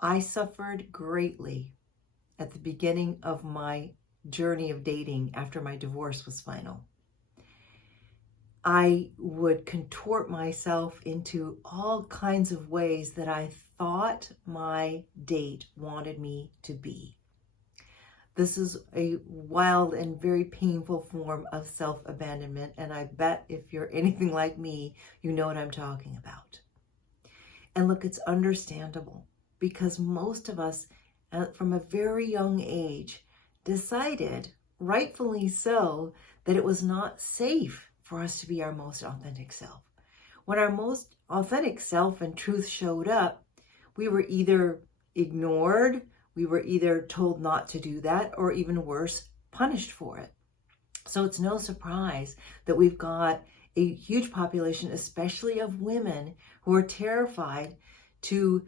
I suffered greatly at the beginning of my journey of dating after my divorce was final. I would contort myself into all kinds of ways that I thought my date wanted me to be. This is a wild and very painful form of self-abandonment, and I bet if you're anything like me, you know what I'm talking about. And look, it's understandable because most of us, from a very young age, decided, rightfully so, that it was not safe for us to be our most authentic self. When our most authentic self and truth showed up, we were either ignored, we were either told not to do that, or even worse, punished for it. So it's no surprise that we've got a huge population, especially of women, who are terrified to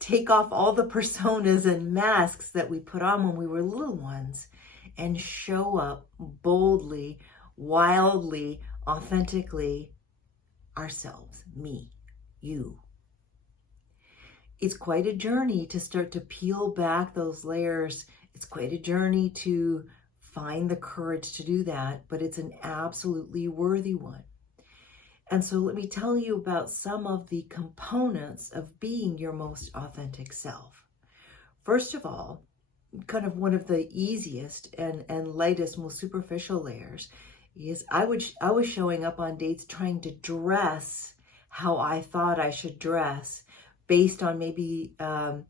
take off all the personas and masks that we put on when we were little ones and show up boldly, wildly, authentically ourselves, me, you. It's quite a journey to start to peel back those layers. It's quite a journey to find the courage to do that, but it's an absolutely worthy one. And so let me tell you about some of the components of being your most authentic self. First of all, kind of one of the easiest and lightest, most superficial layers is I was showing up on dates trying to dress how I thought I should dress based on maybe the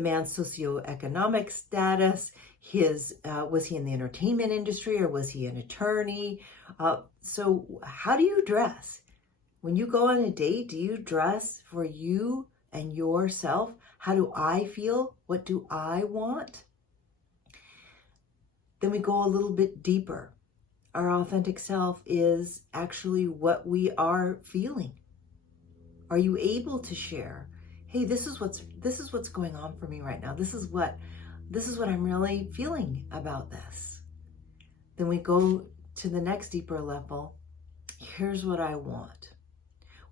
man's socioeconomic status, was he in the entertainment industry or was he an attorney? So how do you dress? When you go on a date, do you dress for you and yourself? How do I feel? What do I want? Then we go a little bit deeper. Our authentic self is actually what we are feeling. Are you able to share? Hey, this is what's going on for me right now. This is what I'm really feeling about this. Then we go to the next deeper level. Here's what I want.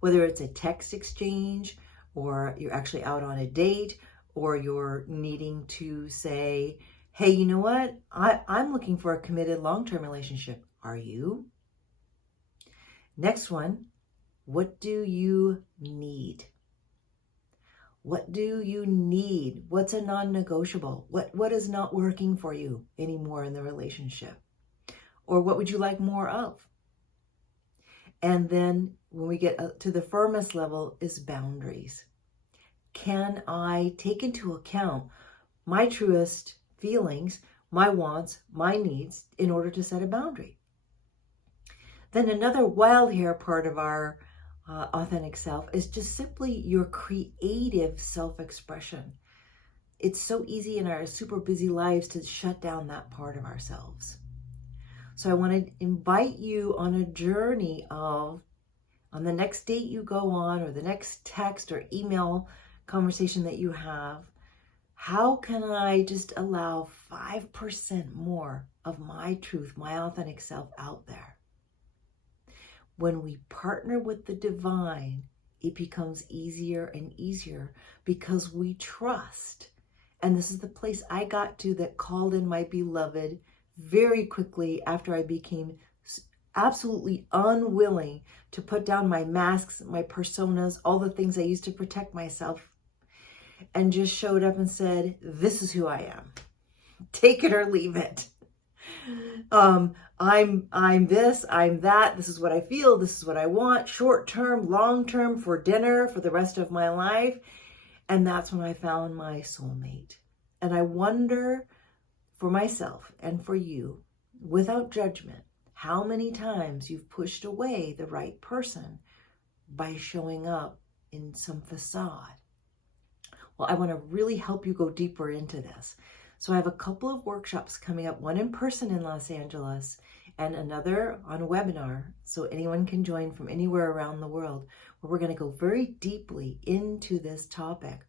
Whether it's a text exchange or you're actually out on a date or you're needing to say, hey, you know what? I'm looking for a committed long-term relationship. Are you? Next one, what do you need? What do you need? What's a non-negotiable? What is not working for you anymore in the relationship? Or what would you like more of? And then when we get to the firmest level is boundaries. Can I take into account my truest feelings, my wants, my needs in order to set a boundary? Then another wild hair part of our authentic self is just simply your creative self-expression. It's so easy in our super busy lives to shut down that part of ourselves. So I want to invite you on a journey of, on the next date you go on, or the next text or email conversation that you have, how can I just allow 5% more of my truth, my authentic self out there? When we partner with the divine, it becomes easier and easier because we trust. And this is the place I got to that called in my beloved very quickly after I became absolutely unwilling to put down my masks, my personas, all the things I used to protect myself, and just showed up and said, this is who I am. Take it or leave it. I'm this, I'm that, this is what I feel, this is what I want, short term, long term, for dinner, for the rest of my life. And that's when I found my soulmate. And I wonder for myself and for you, without judgment, how many times you've pushed away the right person by showing up in some facade. Well, I want to really help you go deeper into this. So I have a couple of workshops coming up, one in person in Los Angeles and another on a webinar, so anyone can join from anywhere around the world, where we're going to go very deeply into this topic.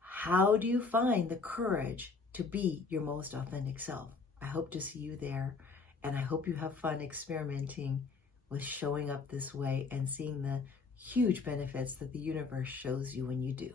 How do you find the courage to be your most authentic self? I hope to see you there, and I hope you have fun experimenting with showing up this way and seeing the huge benefits that the universe shows you when you do.